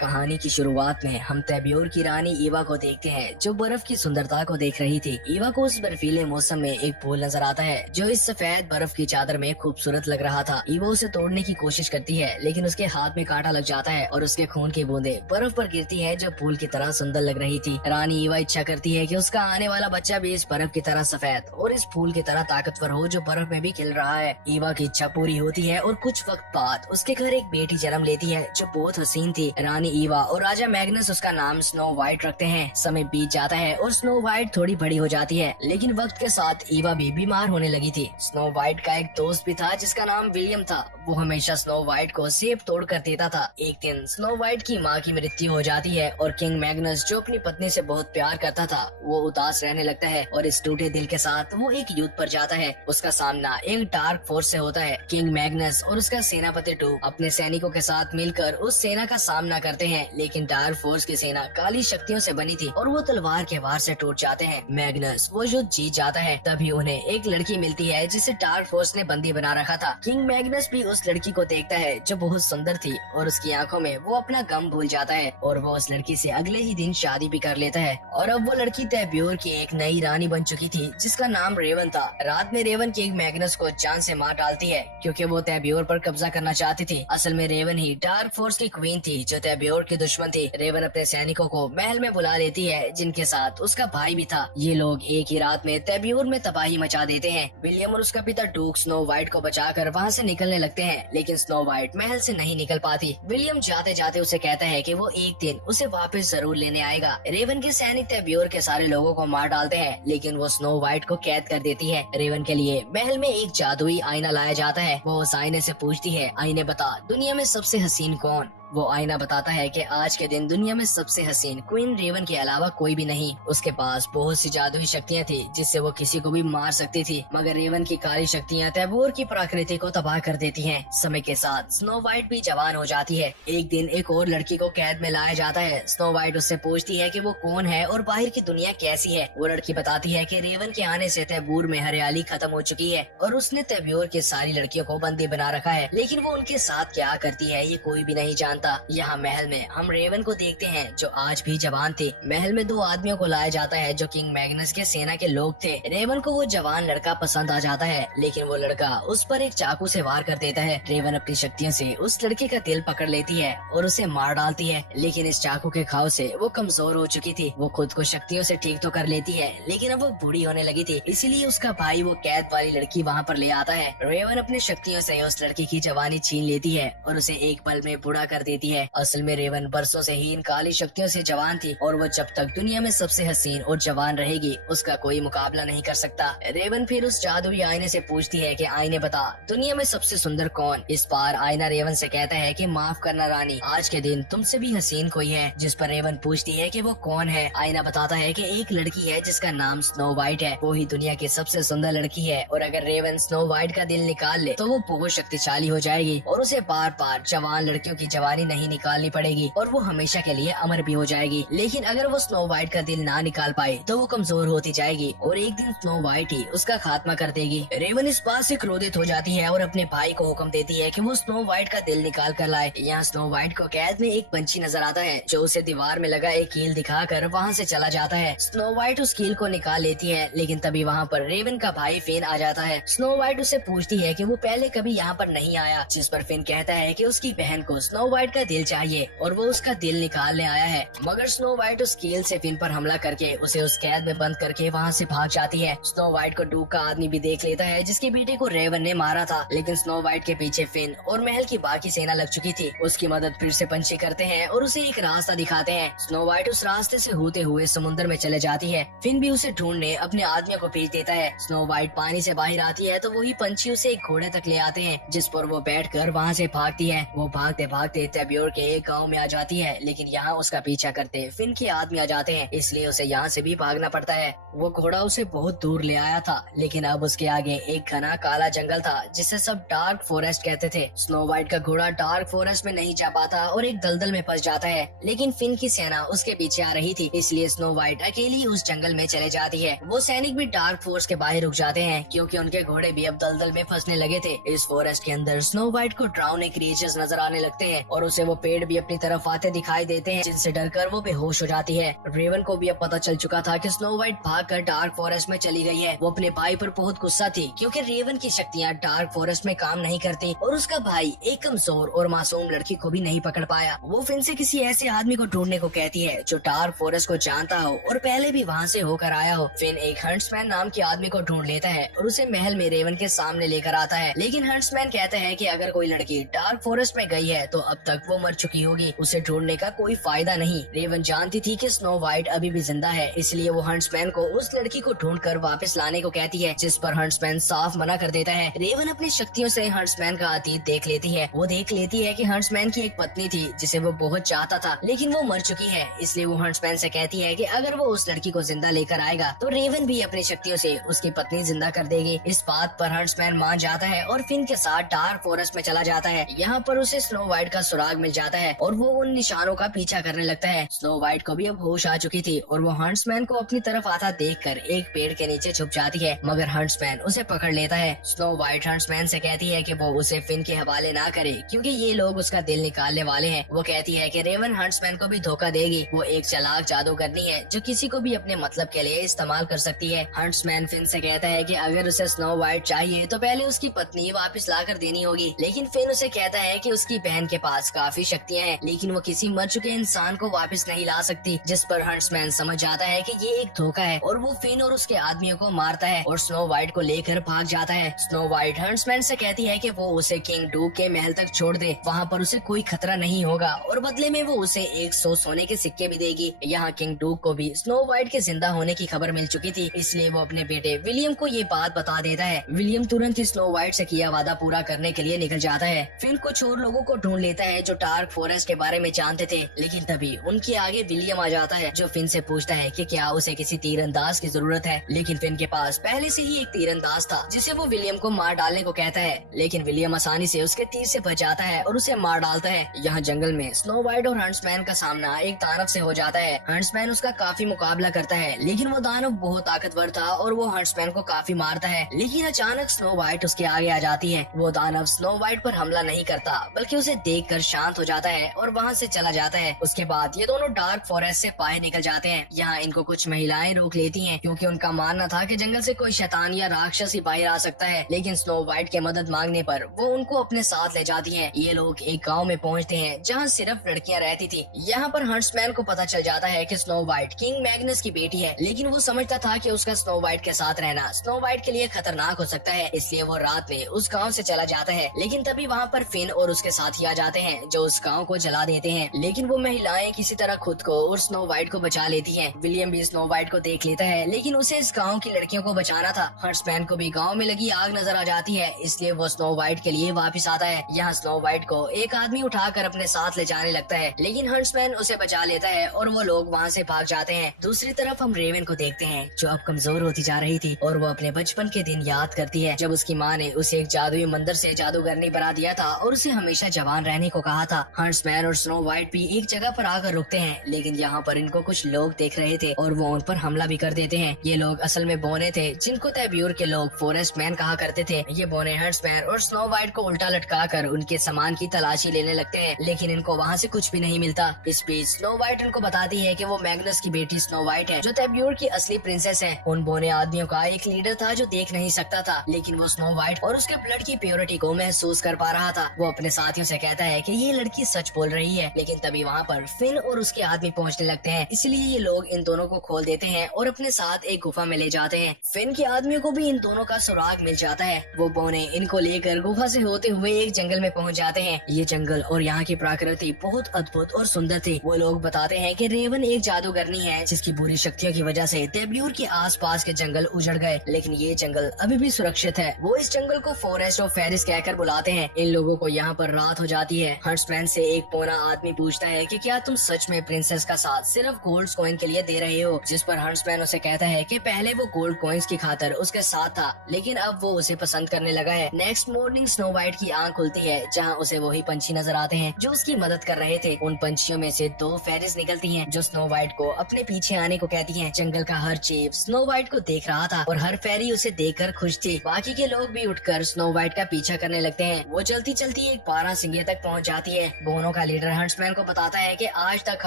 कहानी की शुरुआत में हम तैब्योर की रानी ईवा को देखते हैं, जो बर्फ की सुंदरता को देख रही थी। ईवा को उस बर्फीले मौसम में एक फूल नजर आता है जो इस सफेद बर्फ की चादर में खूबसूरत लग रहा था। ईवा उसे तोड़ने की कोशिश करती है, लेकिन उसके हाथ में कांटा लग जाता है और उसके खून की बूंदें बर्फ पर गिरती है जो फूल की तरह सुंदर लग रही थी। रानी ईवा इच्छा करती है कि उसका आने वाला बच्चा भी इस बर्फ की तरह सफेद और इस फूल की तरह ताकतवर हो जो बर्फ में भी खिल रहा है। ईवा की इच्छा पूरी होती है और कुछ वक्त बाद उसके घर एक बेटी जन्म लेती है जो बहुत हसीन थी। रानी ईवा और राजा मैग्नस उसका नाम स्नो वाइट रखते हैं। समय बीत जाता है और स्नो वाइट थोड़ी बड़ी हो जाती है, लेकिन वक्त के साथ ईवा भी बीमार होने लगी थी। स्नो वाइट का एक दोस्त भी था जिसका नाम विलियम था। वो हमेशा स्नो वाइट को सेब तोड़ कर देता था। एक दिन स्नो वाइट की माँ की मृत्यु हो जाती है और किंग मैग्नस, जो अपनी पत्नी से बहुत प्यार करता था, वो उदास रहने लगता है और इस टूटे दिल के साथ वो एक युद्ध पर जाता है। उसका सामना एक डार्क फोर्स से होता है। किंग मैग्नस और उसका सेनापति टू अपने सैनिकों के साथ मिलकर उस सेना का सामना करते हैं, लेकिन डार्क फोर्स की सेना काली शक्तियों से बनी थी और वो तलवार के वार से टूट जाते हैं। मैग्नस वो युद्ध जीत जाता है। तभी उन्हें एक लड़की मिलती है जिसे डार्क फोर्स ने बंदी बना रखा था। किंग मैग्नस भी उस लड़की को देखता है जो बहुत सुंदर थी और उसकी आंखों में वो अपना गम भूल जाता है और वो उस लड़की से अगले ही दिन शादी भी कर लेता है। और अब वो लड़की तैब्योर की एक नई रानी बन चुकी थी जिसका नाम रेवन था। रात में रेवन किंग मैग्नस को जान से मार डालती है क्योंकि वो तैब्योर पर कब्जा करना चाहती थी। असल में रेवन ही डार्क फोर्स की क्वीन थी जो तैब्योर की दुश्मन थी। रेवन अपने सैनिकों को महल में बुला लेती है जिनके साथ उसका भाई भी था। ये लोग एक ही रात में तैब्योर में तबाही मचा देते हैं। विलियम और उसका पिता डूक स्नो वाइट को बचाकर वहाँ से निकलने लगते हैं, लेकिन स्नो वाइट महल से नहीं निकल पाती। विलियम जाते जाते उसे कहता है कि वो एक दिन उसे वापस जरूर लेने आएगा। रेवन के सैनिक तैब्योर के सारे लोगों को मार डालते हैं, लेकिन वो स्नो वाइट को कैद कर देती है। रेवन के लिए महल में एक जादुई आईना लाया जाता है। वो उस आईने से पूछती है, आईने बता दुनिया में सबसे हसीन कौन? वो आईना बताता है कि आज के दिन दुनिया में सबसे हसीन क्वीन रेवन के अलावा कोई भी नहीं। उसके पास बहुत सी जादुई शक्तियाँ थी जिससे वो किसी को भी मार सकती थी, मगर रेवन की काली शक्तियाँ तैब्योर की प्रकृति को तबाह कर देती हैं। समय के साथ स्नो वाइट भी जवान हो जाती है। एक दिन एक और लड़की को कैद में लाया जाता है। स्नो वाइट उससे पूछती है कि वो कौन है और बाहर की दुनिया कैसी है। वो लड़की बताती है कि रेवन के आने से तैब्योर में हरियाली खत्म हो चुकी है और उसने तैब्योर की सारी लड़कियों को बंदी बना रखा है, लेकिन वो उनके साथ क्या करती है ये कोई भी नहीं जानता। यहाँ महल में हम रेवन को देखते हैं जो आज भी जवान थे। महल में दो आदमियों को लाया जाता है जो किंग मैग्नस के सेना के लोग थे। रेवन को वो जवान लड़का पसंद आ जाता है, लेकिन वो लड़का उस पर एक चाकू से वार कर देता है। रेवन अपनी शक्तियों से उस लड़के का दिल पकड़ लेती है और उसे मार डालती है, लेकिन इस चाकू के घाव से वो कमजोर हो चुकी थी। वो खुद को शक्तियों से ठीक तो कर लेती है, लेकिन अब वो बूढ़ी होने लगी थी, इसीलिए उसका भाई वो कैद वाली लड़की वहाँ पर ले आता है। रेवन अपनी शक्तियों से उस लड़की की जवानी छीन लेती है और उसे एक पल में बूढ़ा कर देती है। असल में रेवन बरसों से ही इन काली शक्तियों से जवान थी और वो जब तक दुनिया में सबसे हसीन और जवान रहेगी उसका कोई मुकाबला नहीं कर सकता। रेवन फिर उस जादुई आईने से पूछती है कि आईने बता दुनिया में सबसे सुंदर कौन? इस बार आईना रेवन से कहता है कि माफ करना रानी, आज के दिन तुमसे भी हसीन कोई है। जिस पर रेवन पूछती है कि वो कौन है। आईना बताता है कि एक लड़की है जिसका नाम स्नो वाइट है। वो ही दुनिया की सबसे सुंदर लड़की है और अगर रेवन स्नो वाइट का दिल निकाल ले तो वो बहुत शक्तिशाली हो जाएगी और उसे बार बार जवान लड़कियों की जवानी नहीं निकालनी पड़ेगी और वो हमेशा के लिए अमर भी हो जाएगी। लेकिन अगर वो स्नो वाइट का दिल ना निकाल पाए तो वो कमजोर होती जाएगी और एक दिन स्नो वाइट ही उसका खात्मा कर देगी। रेवन इस बात से क्रोधित हो जाती है और अपने भाई को हुक्म देती है कि वो स्नो वाइट का दिल निकाल कर लाए। यहाँ स्नो वाइट को कैद में एक पंछी नजर आता है जो उसे दीवार में लगा एक कील दिखाकर वहाँ से चला जाता है। स्नो वाइट उस कील को निकाल लेती है, लेकिन तभी वहाँ पर रेवन का भाई फिन आ जाता है। स्नो वाइट उससे पूछती है कि वो पहले कभी यहाँ पर नहीं आया, जिस पर फिन कहता है कि उसकी बहन को स्नो वाइट का दिल चाहिए और वो उसका दिल निकालने आया है। मगर स्नो वाइट उस कील से फिन पर हमला करके उसे उस कैद में बंद करके वहाँ से भाग जाती है। स्नो वाइट को डूक का आदमी भी देख लेता है जिसके बेटे को रेवन ने मारा था, लेकिन स्नो वाइट के पीछे फिन और महल की बाकी सेना लग चुकी थी। उसकी मदद फिर से पंछी करते हैं और उसे एक रास्ता दिखाते हैं। स्नो वाइट उस रास्ते से होते हुए समुद्र में चले जाती है। फिन भी उसे ढूंढने अपने आदमियों को भेज देता है। स्नो वाइट पानी से बाहर आती है तो वही पंछी उसे एक घोड़े तक ले आते हैं जिस पर वो बैठकर वहाँ से भागती है। वो भागते भागते तैब्योर के एक गाँव में आ जाती है, लेकिन यहाँ उसका पीछा करते फिन के आदमी आ जाते हैं, इसलिए उसे यहाँ से भी भागना पड़ता है। वो घोड़ा उसे बहुत दूर ले आया था, लेकिन अब उसके आगे एक घना काला जंगल था जिसे सब डार्क फॉरेस्ट कहते थे। स्नो वाइट का घोड़ा डार्क फॉरेस्ट में नहीं जा पाता और एक दलदल में फंस जाता है, लेकिन फिन की सेना उसके पीछे आ रही थी, इसलिए स्नो वाइट अकेली उस जंगल में चले जाती है। वो सैनिक भी डार्क फोर्स के बाहर रुक जाते हैं क्योंकि उनके घोड़े भी अब दलदल में फंसने लगे थे। इस फॉरेस्ट के अंदर स्नो वाइट को डरावने क्रिएचर्स नजर आने लगते हैं और पर उसे वो पेड़ भी अपनी तरफ आते दिखाई देते हैं, जिनसे डरकर वो बेहोश हो जाती है। रेवन को भी अब पता चल चुका था कि स्नो वाइट भागकर डार्क फॉरेस्ट में चली गई है। वो अपने भाई पर बहुत गुस्सा थी क्योंकि रेवन की शक्तियाँ डार्क फॉरेस्ट में काम नहीं करती और उसका भाई एक कमजोर और मासूम लड़की को भी नहीं पकड़ पाया। वो फिन से किसी ऐसे आदमी को ढूंढने को कहती है जो डार्क फॉरेस्ट को जानता हो और पहले भी वहाँ से होकर आया हो। फिन एक हंट्समैन नाम के आदमी को ढूंढ लेता है और उसे महल में रेवन के सामने लेकर आता है, लेकिन हंट्समैन कहता है कि अगर कोई लड़की डार्क फॉरेस्ट में गई है तो अब तक वो मर चुकी होगी, उसे ढूंढने का कोई फायदा नहीं। रेवन जानती थी कि स्नो वाइट अभी भी जिंदा है, इसलिए वो हंट्समैन को उस लड़की को ढूंढकर वापस लाने को कहती है, जिस पर हंट्समैन साफ मना कर देता है। रेवन अपनी शक्तियों से हंट्समैन का अतीत देख लेती है। वो देख लेती है कि हंट्समैन की एक पत्नी थी जिसे वो बहुत चाहता था, लेकिन वो मर चुकी है। इसलिए वो हंट्समैन से कहती है कि अगर वो उस लड़की को जिंदा लेकर आएगा तो रेवन भी अपनी शक्तियों से उसकी पत्नी जिंदा कर देगी। इस बात पर हंट्समैन मान जाता है और फिन के साथ डार्क फॉरेस्ट में चला जाता है। यहाँ पर उसे स्नो वाइट का सुराग मिल जाता है और वो उन निशानों का पीछा करने लगता है। स्नो वाइट को भी अब होश आ चुकी थी और वो हंट्समैन को अपनी तरफ आता देखकर एक पेड़ के नीचे छुप जाती है, मगर हंट्समैन उसे पकड़ लेता है। स्नो वाइट हंट्समैन से कहती है कि वो उसे फिन के हवाले ना करे क्योंकि ये लोग उसका दिल निकालने वाले हैं। वो कहती है कि रेवन हंट्समैन को भी धोखा देगी। वो एक चालाक जादूगरनी है जो किसी को भी अपने मतलब के लिए इस्तेमाल कर सकती है। हंट्समैन फिन से कहता है कि अगर उसे स्नो वाइट चाहिए तो पहले उसकी पत्नी वापस ला कर देनी होगी, लेकिन फिन उसे कहता है कि उसकी बहन के पास काफी शक्तियाँ हैं, लेकिन वो किसी मर चुके इंसान को वापस नहीं ला सकती। जिस पर हंट्समैन समझ जाता है कि ये एक धोखा है और वो फिन और उसके आदमियों को मारता है और स्नो वाइट को लेकर भाग जाता है। स्नो वाइट हंट्समैन से कहती है कि वो उसे किंग डूक के महल तक छोड़ दे, वहाँ पर उसे कोई खतरा नहीं होगा और बदले में वो उसे 100 सोने के सिक्के भी देगी। यहाँ किंग डूक को भी स्नो वाइट के जिंदा होने की खबर मिल चुकी थी, इसलिए वो अपने बेटे विलियम को ये बात बता देता है। विलियम तुरंत ही स्नो वाइट से किया वादा पूरा करने के लिए निकल जाता है। फिर कुछ और लोगों को ढूंढ लेता है जो डार्क फॉरेस्ट के बारे में जानते थे, लेकिन तभी उनके आगे विलियम आ जाता है जो फिन से पूछता है कि क्या उसे किसी तीरंदाज की जरूरत है, लेकिन फिन के पास पहले से ही एक तीरंदाज था जिसे वो विलियम को मार डालने को कहता है, लेकिन विलियम आसानी से उसके तीर से बच जाता है और उसे मार डालता है। यहाँ जंगल में स्नो वाइट और हंट्समैन का सामना एक दानव से हो जाता है। हंट्समैन उसका काफी मुकाबला करता है, लेकिन वो दानव बहुत ताकतवर था और वो हंट्समैन को काफी मारता है, लेकिन अचानक स्नो वाइट उसके आगे आ जाती है। वो दानव स्नो वाइट पर हमला नहीं करता बल्कि उसे देखकर शांत हो जाता है और वहाँ से चला जाता है। उसके बाद ये दोनों डार्क फॉरेस्ट से बाहर निकल जाते हैं। यहाँ इनको कुछ महिलाएं रोक लेती हैं क्योंकि उनका मानना था कि जंगल से कोई शैतान या राक्षस ही बाहर आ सकता है, लेकिन स्नो वाइट के मदद मांगने पर वो उनको अपने साथ ले जाती हैं। ये लोग एक गांव में पहुंचते हैं जहां सिर्फ लड़कियां रहती थी। यहाँ पर हंट्समैन को पता चल जाता है कि स्नो वाइट किंग मैग्नस की बेटी है, लेकिन वो समझता था कि उसका स्नो वाइट के साथ रहना स्नो वाइट के लिए खतरनाक हो सकता है, इसलिए वो रात में उस गाँव से चला जाता है। लेकिन तभी वहाँ पर फिन और उसके साथी आ जाते हैं जो उस गाँव को जला देते हैं, लेकिन वो महिलाएं किसी तरह खुद को और स्नो वाइट को बचा लेती हैं। विलियम भी स्नो वाइट को देख लेता है, लेकिन उसे इस गांव की लड़कियों को बचाना था। हंट्समैन को भी गांव में लगी आग नजर आ जाती है, इसलिए वो स्नो वाइट के लिए वापस आता है। यहाँ स्नो वाइट को एक आदमी उठाकर अपने साथ ले जाने लगता है, लेकिन हंट्समैन उसे बचा लेता है और वो लोग वहाँ से भाग जाते हैं। दूसरी तरफ हम रेवन को देखते हैं जो अब कमजोर होती जा रही थी और वो अपने बचपन के दिन याद करती है जब उसकी माँ ने उसे एक जादुई मंदिर से जादूगरनी बना दिया था और उसे हमेशा जवान रहने को कहा था। हंट्समैन और स्नो वाइट भी एक जगह पर आकर रुकते हैं, लेकिन यहाँ पर इनको कुछ लोग देख रहे थे और वो उन पर हमला भी कर देते हैं। ये लोग असल में बोने थे जिनको तैब्यूर के लोग फॉरेस्ट मैन कहा करते थे। ये बोने हंट्समैन और स्नो वाइट को उल्टा लटका कर उनके सामान की तलाशी लेने लगते हैं, लेकिन इनको वहाँ से कुछ भी नहीं मिलता। इस बीच स्नो वाइट इनको बताती है कि वो मैग्नस की बेटी स्नो वाइट है जो तैब्यूर की असली प्रिंसेस है। उन बोने आदमियों का एक लीडर था जो देख नहीं सकता था, लेकिन वो स्नो वाइट और उसके ब्लड की प्योरिटी को महसूस कर पा रहा था। वो अपने साथियों से कहता है कि ये लड़की सच बोल रही है, लेकिन तभी वहाँ पर फिन और उसके आदमी पहुँचने लगते हैं, इसलिए ये लोग इन दोनों को खोल देते हैं और अपने साथ एक गुफा में ले जाते हैं। फिन के आदमियों को भी इन दोनों का सुराग मिल जाता है। वो बोने इनको लेकर गुफा से होते हुए एक जंगल में पहुँच जाते हैं। ये जंगल और यहाँ की प्रकृति बहुत अद्भुत और सुंदर थी। वो लोग बताते हैं कि रेवन एक जादूगरनी है जिसकी बुरी शक्तियों की वजह से तैब्यूर के आसपास के जंगल उजड़ गए, लेकिन ये जंगल अभी भी सुरक्षित है। वो इस जंगल को फॉरेस्ट ऑफ फेरिस कहकर बुलाते हैं। इन लोगों को यहाँ पर रात हो जाती है। हंट्समैन से एक बोना आदमी पूछता है कि क्या तुम सच में प्रिंसेस का साथ सिर्फ गोल्ड कॉइन के लिए दे रहे हो, जिस पर हंट्समैन उसे कहता है कि पहले वो गोल्ड कॉइन्स की खातिर उसके साथ था, लेकिन अब वो उसे पसंद करने लगा है। नेक्स्ट मॉर्निंग स्नो वाइट की आंख खुलती है जहाँ उसे वही पंछी नजर आते हैं जो उसकी मदद कर रहे थे। उन पंछियों में से 2 फेरिस निकलती हैं जो स्नो वाइट को अपने पीछे आने को कहती हैं। जंगल का हर चीव स्नो वाइट को देख रहा था और हर फेरी उसे देखकर खुश थी। बाकी के लोग भी उठकर स्नो वाइट का पीछा करने लगते हैं। वो चलती चलती एक 12 सिंगे तक पहुँच जाती है। बोनो का लीडर हंट्समैन को बताता है कि आज तक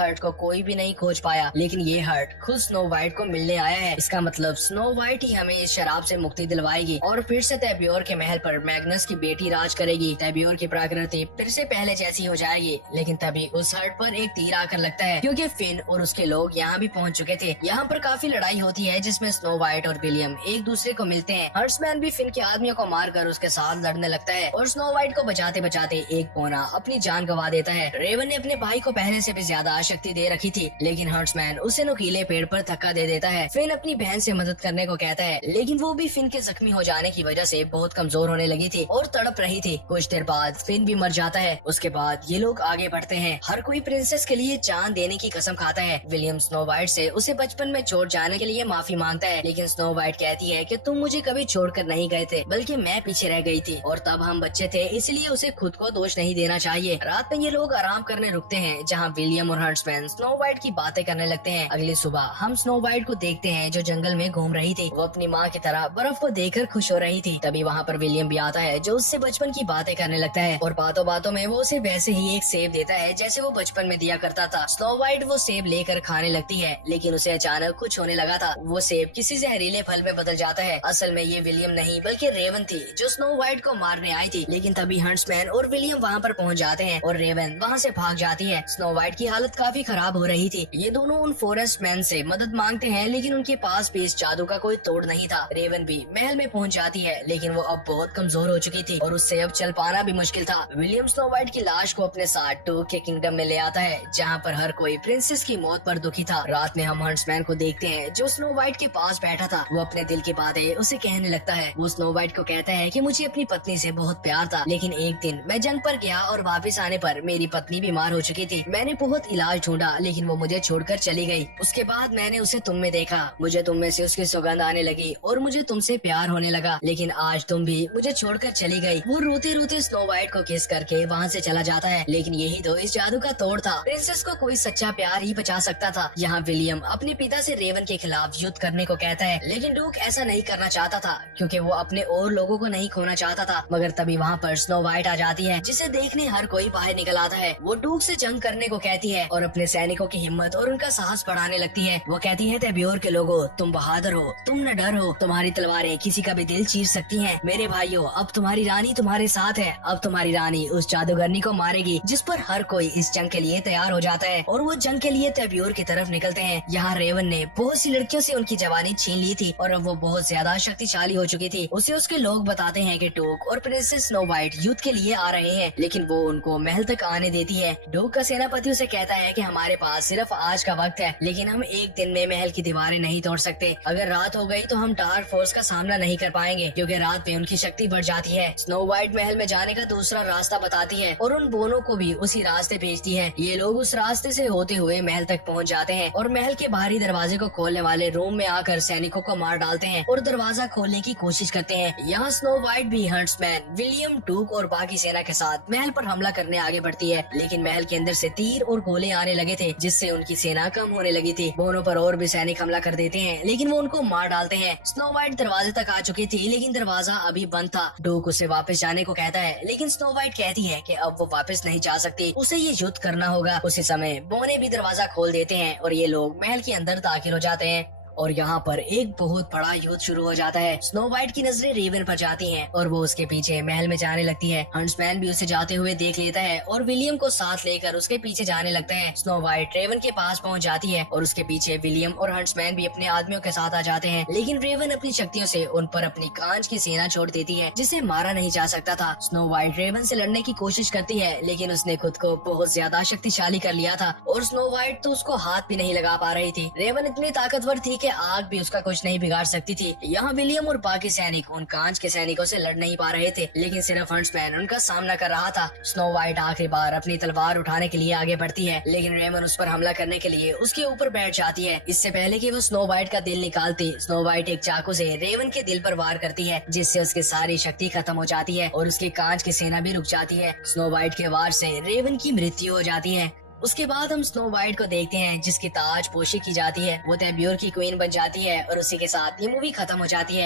हर्ट को कोई भी नहीं खोज पाया, लेकिन ये हर्ट खुद स्नो वाइट को मिलने आया है। इसका मतलब स्नो वाइट ही हमें इस शराब से मुक्ति दिलवाएगी और फिर से तैब्योर के महल पर मैग्नस की बेटी राज करेगी। तैब्योर की प्रकृति फिर से पहले जैसी हो जाएगी। लेकिन तभी उस हर्ट पर एक तीर आकर लगता है, क्योंकि फिन और उसके लोग यहाँ भी पहुँच चुके थे। यहाँ पर काफी लड़ाई होती है जिसमें स्नो वाइट और विलियम एक दूसरे को मिलते हैं। हंट्समैन भी फिन के आदमियों को मारकर उसके साथ लड़ने लगता है और स्नो वाइट को बचाते बचाते एक पौना अपनी जान गंवा देता है। रेवन ने अपने भाई को पहले से भी ज्यादा शक्ति दे रखी थी, लेकिन हंट्समैन उसे नुकीले पेड़ पर धक्का दे देता है। फिन अपनी बहन से मदद करने को कहता है, लेकिन वो भी फिन के जख्मी हो जाने की वजह से बहुत कमजोर होने लगी थी और तड़प रही थी। कुछ देर बाद फिन भी मर जाता है। उसके बाद ये लोग आगे बढ़ते हैं। हर कोई प्रिंसेस के लिए जान देने की कसम खाता है। विलियम स्नो वाइट से उसे बचपन में छोड़ जाने के लिए माफी मांगता है, लेकिन स्नो वाइट कहती है कि तुम मुझे कभी छोड़कर नहीं गए थे, बल्कि मैं पीछे रह गई थी और तब हम बच्चे थे, इसलिए उसे खुद को दोष नहीं देना चाहिए। रात में ये लोग आराम करने रुकते हैं, जहाँ विलियम और हंट्समैन स्नो वाइट की बातें करने लगते हैं। अगली सुबह हम स्नो वाइट को देखते हैं जो जंगल में घूम रही थी। वो अपनी माँ की तरह बर्फ को देखकर खुश हो रही थी। तभी वहाँ पर विलियम भी आता है, जो उससे बचपन की बातें करने लगता है और बातों बातों में वो उसे वैसे ही एक सेब देता है जैसे वो बचपन में दिया करता था। स्नो वाइट वो सेब लेकर खाने लगती है, लेकिन उसे अचानक कुछ होने लगा था। वो सेब किसी जहरीले फल में बदल जाता है। असल में ये विलियम नहीं बल्कि रेवन थी, जो स्नो वाइट को मारने आई थी। लेकिन तभी हंट्समैन और विलियम वहाँ पर पहुँच जाते हैं और रेवन वहाँ से भाग जाती है। स्नो वाइट की हालत काफी खराब हो रही थी। ये दोनों उन फॉरेस्ट मैन से मदद मांगते हैं, लेकिन उनके पास भी इस जादू का कोई तोड़ नहीं था। रेवन भी महल में पहुँच जाती है, लेकिन वो अब बहुत कमजोर हो चुकी थी और उससे अब चल पाना भी मुश्किल था। विलियम स्नो वाइट की लाश को अपने साथ टूक के किंगडम में ले आता है, जहाँ पर हर कोई प्रिंसेस की मौत पर दुखी था। रात में हम हंट्समैन को देखते हैं, जो स्नो वाइट के पास बैठा था। वो अपने दिल की बातें उसे कहने लगता है। वो स्नो वाइट को कहता है कि मुझे अपनी पत्नी से बहुत प्यार था, लेकिन एक दिन मैं जंग पर गया और वापस आने पर मेरी पत्नी बीमार हो चुकी थी। मैंने बहुत इलाज ढूंढा, लेकिन वो मुझे छोड़कर चली गई। उसके बाद मैंने उसे तुम में देखा, मुझे तुम में से उसकी सुगंध आने लगी और मुझे तुमसे प्यार होने लगा, लेकिन आज तुम भी मुझे छोड़कर चली गई। वो रोते रोते स्नो वाइट को किस करके वहाँ से चला जाता है, लेकिन यही तो इस जादू का तोड़ था। प्रिंसेस को कोई सच्चा प्यार ही बचा सकता था। यहाँ विलियम अपने पिता से रेवन के खिलाफ युद्ध करने को कहता है, लेकिन डूक ऐसा नहीं करना चाहता था, क्योंकि वो अपने और लोगों को नहीं खोना चाहता था। मगर तभी वहाँ पर स्नो वाइट आ जाती है, जिसे देखने हर कोई बाहर निकल आता है। वो डूक से जंग करने को कहती है और अपने सैनिकों की हिम्मत और उनका साहस बढ़ाने लगती है। वो कहती है, तैब्योर के लोगों, तुम बहादुर हो, तुम न डर हो, तुम्हारी तलवारें किसी का भी दिल चीर सकती हैं। मेरे भाइयों, अब तुम्हारी रानी तुम्हारे साथ है। अब तुम्हारी रानी उस जादूगरनी को मारेगी, जिस पर हर कोई इस जंग के लिए तैयार हो जाता है और वो जंग के लिए तैब्योर की तरफ निकलते हैं। यहाँ रेवन ने बहुत सी लड़कियों से उनकी जवानी छीन ली थी और अब वो बहुत ज्यादा शक्तिशाली हो चुकी थी। उसे उसके लोग बताते हैं कि डूक और प्रिंसेस स्नो वाइट युद्ध के लिए आ रहे हैं, लेकिन वो उनको महल तक आने देती है। डूक का सेनापति उसे कहता है कि हमारे पास सिर्फ आज का वक्त है, लेकिन हम एक दिन में महल की दीवारें नहीं तोड़ सकते। अगर रात हो गई तो हम डार्क फोर्स का सामना नहीं कर पाएंगे, क्योंकि रात में उनकी शक्ति बढ़ जाती है। स्नो वाइट महल में जाने का दूसरा रास्ता बताती है और उन दोनों को भी उसी रास्ते भेजती है। ये लोग उस रास्ते से होते हुए महल तक पहुंच जाते हैं और महल के बाहरी दरवाजे को खोलने वाले रूम में आकर सैनिकों को मार डालते हैं और दरवाजा खोलने की कोशिश करते हैं। यहाँ स्नो वाइट भी हंट्समैन, विलियम, डूक और बाकी सेना के साथ महल पर हमला करने आगे बढ़ती है, लेकिन महल के अंदर से तीर और गोले आने लगे थे, जिससे उनकी सेना कम होने लगी थी। दोनों पर और भी सैनिक हमला कर देते हैं, लेकिन वो उनको मार डालते हैं। स्नो वाइट दरवाजे तक आ चुकी थी, लेकिन दरवाजा अभी बंद था। डूक उसे वापस जाने को कहता है, लेकिन स्नो वाइट कहती है कि अब वो वापस नहीं जा सकती, उसे ये युद्ध करना होगा। उसी समय बोने भी दरवाजा खोल देते हैं और ये लोग महल के अंदर दाखिल हो जाते हैं और यहाँ पर एक बहुत बड़ा युद्ध शुरू हो जाता है। स्नो वाइट की नजरें रेवन पर जाती हैं और वो उसके पीछे महल में जाने लगती है। हंट्समैन भी उसे जाते हुए देख लेता है और विलियम को साथ लेकर उसके पीछे जाने लगता है। स्नो वाइट रेवन के पास पहुँच जाती है और उसके पीछे विलियम और हंट्समैन भी अपने आदमियों के साथ आ जाते हैं, लेकिन रेवन अपनी शक्तियों से उन पर अपनी कांच की सेना छोड़ देती है, जिसे मारा नहीं जा सकता था। स्नो वाइट रेवन से लड़ने की कोशिश करती है, लेकिन उसने खुद को बहुत ज्यादा शक्तिशाली कर लिया था और स्नो वाइट तो उसको हाथ भी नहीं लगा पा रही थी। रेवन इतनी ताकतवर थी कि आग भी उसका कुछ नहीं बिगाड़ सकती थी। यहाँ विलियम और बाकी सैनिक उन कांच के सैनिकों से लड़ नहीं पा रहे थे, लेकिन सिर्फ हंट्समैन उनका सामना कर रहा था। स्नो वाइट आखिरी बार अपनी तलवार उठाने के लिए आगे बढ़ती है, लेकिन रेवन उस पर हमला करने के लिए उसके ऊपर बैठ जाती है। इससे पहले कि वो स्नो वाइट का दिल निकालती, स्नो वाइट एक चाकू से रेवन के दिल पर वार करती है, जिससे उसकी सारी शक्ति खत्म हो जाती है और उसकी कांच की सेना भी रुक जाती है। स्नो वाइट के वार से रेवन की मृत्यु हो जाती है। उसके बाद हम स्नो वाइट को देखते हैं, जिसकी ताज पोशी की जाती है। वो तैब्योर की क्वीन बन जाती है और उसी के साथ ये मूवी खत्म हो जाती है।